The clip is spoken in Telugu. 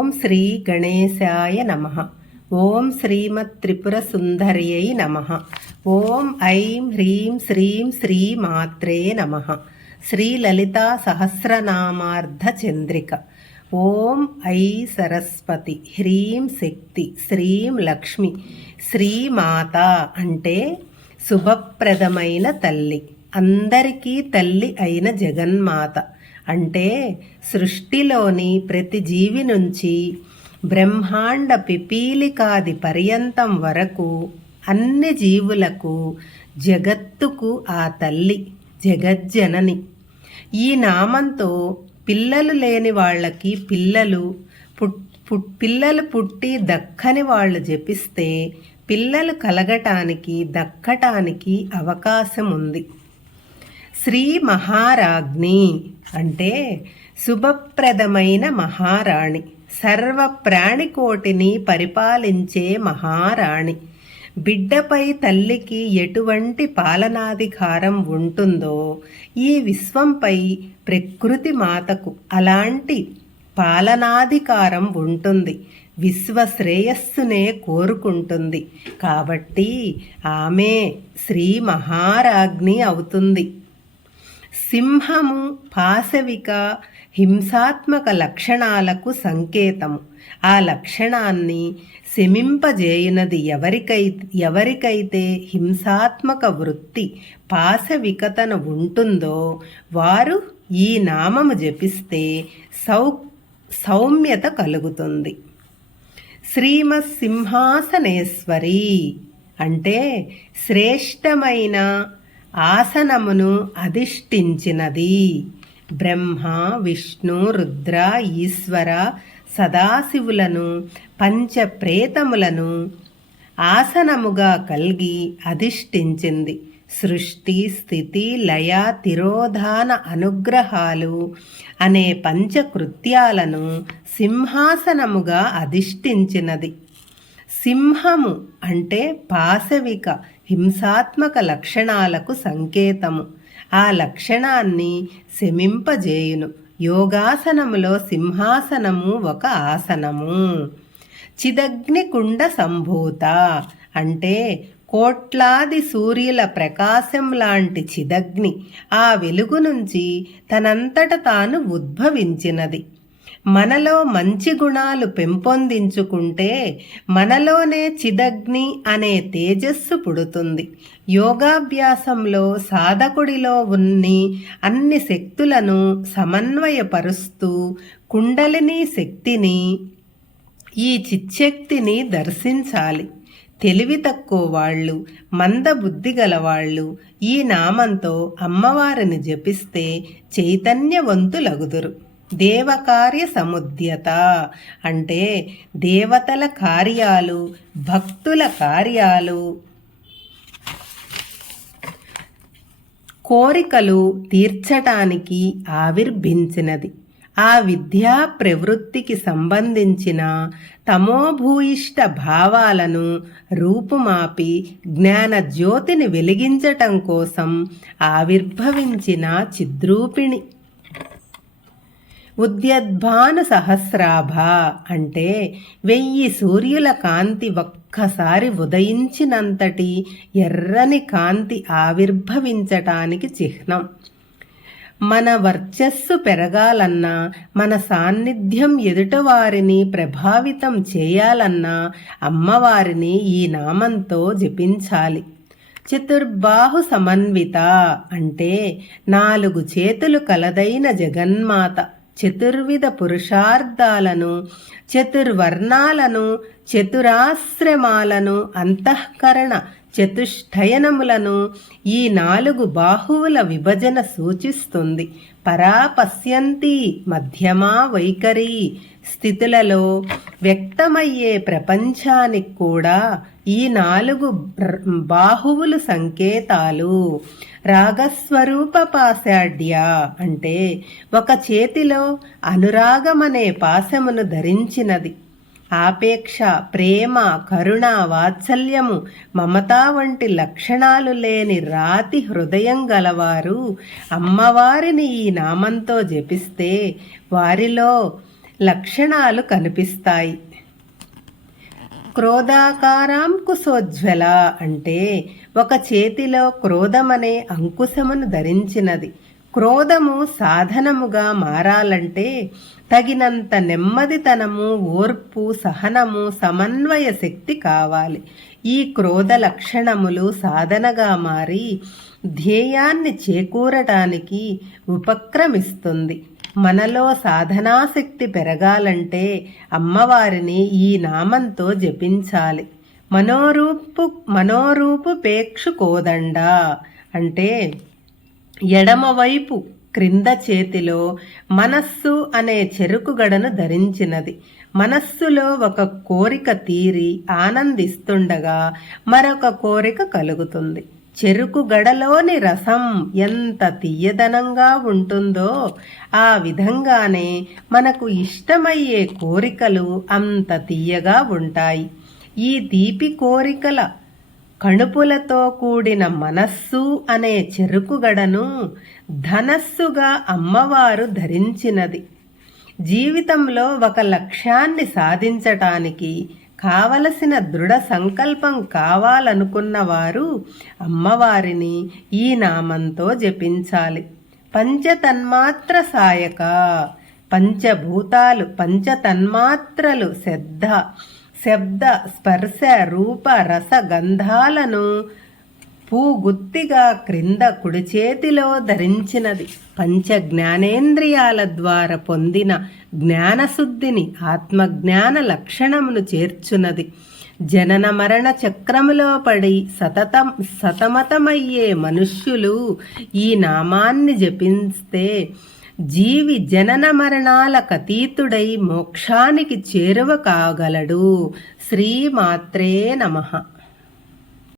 ఓం శ్రీ గణేశాయ నమ. ఓం శ్రీమత్త్రిపురసుందర్యై నమ. ఓం ఐం హ్రీం శ్రీం శ్రీమాత్రే నమ. శ్రీలలితా సహస్రనామార్ధ చంద్రిక. ఓం ఐ సరస్వతి హ్రీం శక్తి శ్రీం లక్ష్మి శ్రీమాత అంటే శుభప్రదమైన తల్లి. అందరికీ తల్లి అయిన జగన్మాత. అంటే సృష్టిలోని ప్రతి జీవి నుంచి బ్రహ్మాండ పిపీలికాది పర్యంతం వరకు అన్ని జీవులకు జగత్తుకు ఆ తల్లి జగజ్జనని. ఈ నామంతో పిల్లలు లేని వాళ్ళకి పిల్లలు పుట్ పిల్లలు పుట్టి దక్కని వాళ్ళు జపిస్తే పిల్లలు కలగటానికి దక్కటానికి అవకాశం ఉంది శ్రీ మహారాజ్ని అంటే శుభప్రదమైన మహారాణి సర్వ ప్రాణికోటిని పరిపాలించే మహారాణి. బిడ్డపై తల్లికి ఎటువంటి పాలనాధికారం ఉంటుందో ఈ విశ్వంపై ప్రకృతి మాతకు అలాంటి పాలనాధికారం ఉంటుంది. విశ్వ శ్రేయస్సునే కోరుకుంటుంది. కాబట్టి ఆమె శ్రీ మహారాజ్ని అవుతుంది. సింహము పాశవిక హింసాత్మక లక్షణాలకు సంకేతము. ఆ లక్షణాన్ని శమింపజేయునది ఎవరికై ఎవరికైతే హింసాత్మక వృత్తి పాశవికతను ఉంటుందో వారు ఈ నామము జపిస్తే సౌ సౌమ్యత కలుగుతుంది. శ్రీమసింహాసనేశ్వరి అంటే శ్రేష్టమైన ఆసనమును అధిష్ఠించినది. బ్రహ్మ విష్ణు రుద్ర ఈశ్వర సదాశివులను పంచప్రేతములను ఆసనముగా కలిగి అధిష్ఠించింది. సృష్టి స్థితి లయ తిరోధాన అనుగ్రహాలు అనే పంచకృత్యాలను సింహాసనముగా అధిష్ఠించినది. సింహము అంటే పాశవిక హింసాత్మక లక్షణాలకు సంకేతము. ఆ లక్షణాన్ని శమింపజేయును. యోగాసనములో సింహాసనము ఒక ఆసనము. చిదగ్నికుండ సంభూత అంటే కోట్లాది సూర్యుల ప్రకాశం లాంటి చిదగ్ని ఆ వెలుగు నుంచి తనంతట తాను ఉద్భవించినది. మనలో మంచి గుణాలు పెంపొందించుకుంటే మనలోనే చిదగ్ని అనే తేజస్సు పుడుతుంది. యోగాభ్యాసంలో సాధకుడిలో ఉన్ని అన్ని శక్తులను సమన్వయపరుస్తూ కుండలిని శక్తిని ఈ చిచ్చక్తిని దర్శించాలి. తెలివి తక్కువ వాళ్ళు మందబుద్ధి గలవాళ్ళు ఈ నామంతో అమ్మవారిని జపిస్తే చైతన్యవంతులగుదురు. దేవకార్య సముద్యత అంటే దేవతల కార్యాలు భక్తుల కార్యాలు కోరికలు తీర్చటానికి ఆవిర్భించినది. ఆ విద్యా ప్రవృత్తికి సంబంధించిన తమోభూయిష్ట భావాలను రూపుమాపి జ్ఞాన జ్యోతిని వెలిగించటం కోసం ఆవిర్భవించిన చిద్రూపిణి. ఉద్యద్భాను సహస్రాభ అంటే వెయ్యి సూర్యుల కాంతి ఒక్కసారి ఉదయించినంతటి ఎర్రని కాంతి ఆవిర్భవించటానికి చిహ్నం. మన వర్చస్సు పెరగాలన్నా మన సాన్నిధ్యం ఎదుటవారిని ప్రభావితం చేయాలన్నా అమ్మవారిని ఈ నామంతో జపించాలి. చతుర్బాహు సమన్విత అంటే నాలుగు చేతులు కలదైన జగన్మాత. చతుర్విధ పురుషార్థాలను చతుర్వర్ణాలను చతురాశ్రమాలను అంతఃకరణ చతుష్టయనములను ఈ నాలుగు బాహువుల విభజన సూచిస్తుంది. పరాపశ్యంతి మధ్యమా వైఖరి స్థితులలో వ్యక్తమయ్యే ప్రపంచానికి కూడా ఈ నాలుగు బాహువులు సంకేతాలు రాగస్వరూప పాశాఢ్య అంటే ఒక చేతిలో అనురాగమనే పాశమును ధరించినది. ఆపేక్ష ప్రేమ కరుణ వాత్సల్యము మమతా వంటి లక్షణాలు లేని రాతి హృదయం గలవారు అమ్మవారిని ఈ నామంతో జపిస్తే వారిలో లక్షణాలు కనిపిస్తాయి. క్రోధాకారాం కుశోజ్వల అంటే ఒక చేతిలో క్రోధమనే అంకుశమును ధరించినది. క్రోధము సాధనముగా మారాలంటే తగినంత నెమ్మదితనము ఓర్పు సహనము సమన్వయ శక్తి కావాలి. ఈ క్రోధ లక్షణములు సాధనగా మారి ధ్యేయాన్ని చేకూరటానికి ఉపక్రమిస్తుంది. మనలో సాధనాశక్తి పెరగాలంటే అమ్మవారిని ఈ నామంతో జపించాలి. మనోరూపు మనోరూపు పేక్షుకోదండ అంటే ఎడమవైపు క్రింద చేతిలో మనస్సు అనే చెరుకు గడను ధరించినది. మనస్సులో ఒక కోరిక తీరి ఆనందిస్తుండగా మరొక కోరిక కలుగుతుంది. చెరుకు గడలోని రసం ఎంత తీయదనంగా ఉంటుందో ఆ విధంగానే మనకు ఇష్టమయ్యే కోరికలు అంత తీయగా ఉంటాయి. ఈ తీపి కోరికల కణుపులతో కూడిన మనస్సు అనే చెరుకుగడను ధనస్సుగా అమ్మవారు ధరించినది. జీవితంలో ఒక లక్ష్యాన్ని సాధించటానికి కావలసిన దృఢ సంకల్పం కావాలనుకున్న వారు అమ్మవారిని ఈ నామంతో జపించాలి. పంచతన్మాత్ర సాయక పంచభూతాలు పంచతన్మాత్రలు శ్రద్ధ శబ్ద స్పర్శ రూప రస గంధాలను పూగుత్తిగా క్రింద కుడి చేతిలో ధరించినది. పంచ జ్ఞానేంద్రియాల ద్వారా పొందిన జ్ఞానశుద్ధిని ఆత్మజ్ఞాన లక్షణమును చేర్చున్నది జనన మరణ చక్రములో పడి సతతం సతమతమయ్యే మనుష్యులు ఈ నామాన్ని జపిస్తే జీవి జనన మరణాల అతీతుడై మోక్షానికి చేరువ కాగలడు. శ్రీమాత్రే నమః.